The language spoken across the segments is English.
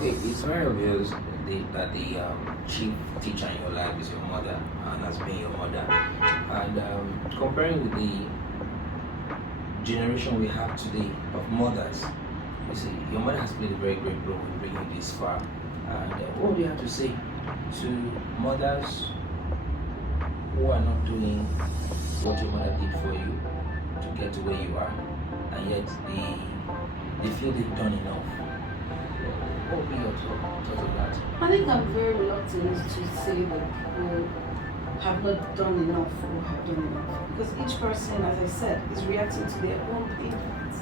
Okay, it's very obvious that the chief teacher in your life is your mother and has been your mother. And comparing with the generation we have today of mothers, you see, your mother has played a very great role in bringing you this far. And what do you have to say to mothers who are not doing what your mother did for you to get to where you are, and yet they feel they've done enough? What would be your thought of that? I think I'm very reluctant to say that people have not done enough or have done enough, because each person, as I said, is reacting to their own pain points.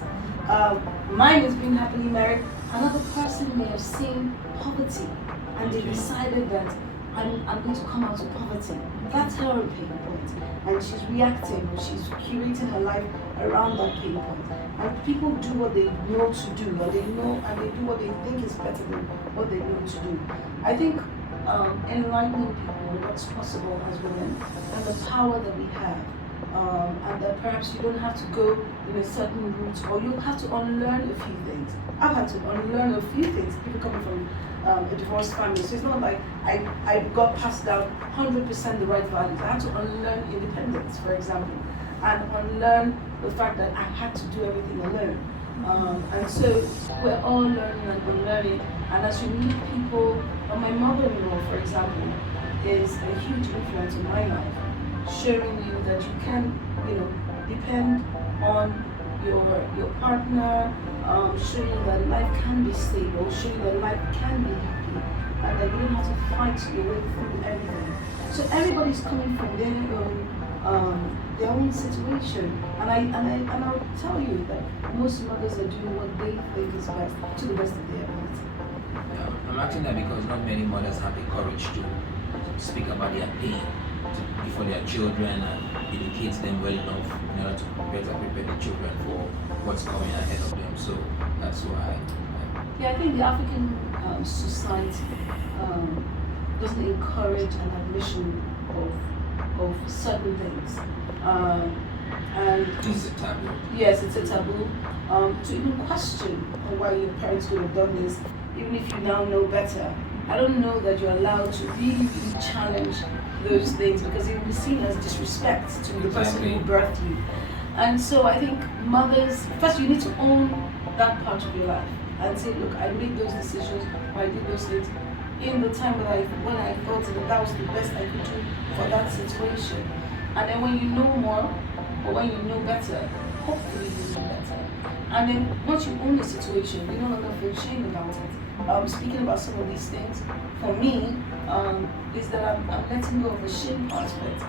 Mine has been happily married. Another person may have seen poverty and they decided that I'm going to come out of poverty. That's her pain point, and she's reacting, or she's curating her life around that pain point. And people do what they know to do, or they know, and they do what they think is better than what they know to do. I think enlightening people what's possible as women and the power that we have, and that perhaps you don't have to go in a certain route, or you'll have to unlearn a few things. I've had to unlearn a few things, people coming from a divorced family, so it's not like I got passed down 100% the right values. I had to unlearn independence, for example, and unlearn the fact that I had to do everything alone. And so we're all learning and unlearning, and as you meet people, my mother-in-law, for example, is a huge influence in my life, showing you that you can, depend on your partner, showing you that life can be stable, showing you that life can be happy, and that you don't have to fight your way through everything. So everybody's coming from their own situation, and I'll tell you that most mothers are doing what they think is best to the best of their ability. Yeah, I'm asking that because not many mothers have the courage to speak about their pain before their children and educate them well enough in order to better prepare the children for what's coming ahead of them. So that's why. Yeah, I think the African society doesn't encourage an admission of certain things. And It's a taboo. yes, it's a taboo. To even question why your parents would have done this, even if you now know better. I don't know that you're allowed to really challenge those things, because it will be seen as disrespect to the person who birthed you. And so I think mothers, first you need to own that part of your life and say, look, I made those decisions, or I did those things in the time when I thought that was the best I could do for that situation. And then when you know more, or when you know better, hopefully you know better. And then once you own the situation, you no longer feel shame about it. Speaking about some of these things, for me, is that I'm letting go of the shame aspect.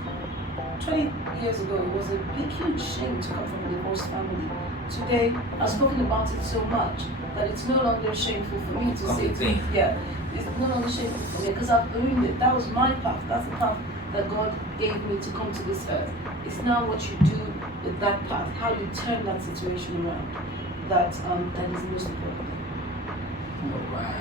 20 years ago, it was a big, huge shame to come from a divorced family. Today, I've spoken about it so much that it's no longer shameful for me to say, it's no longer shameful for me, because I've owned it. That was my path. That's the path that God gave me to come to this earth. It's now what you do with that path, how you turn that situation around, that is the most important thing. All right.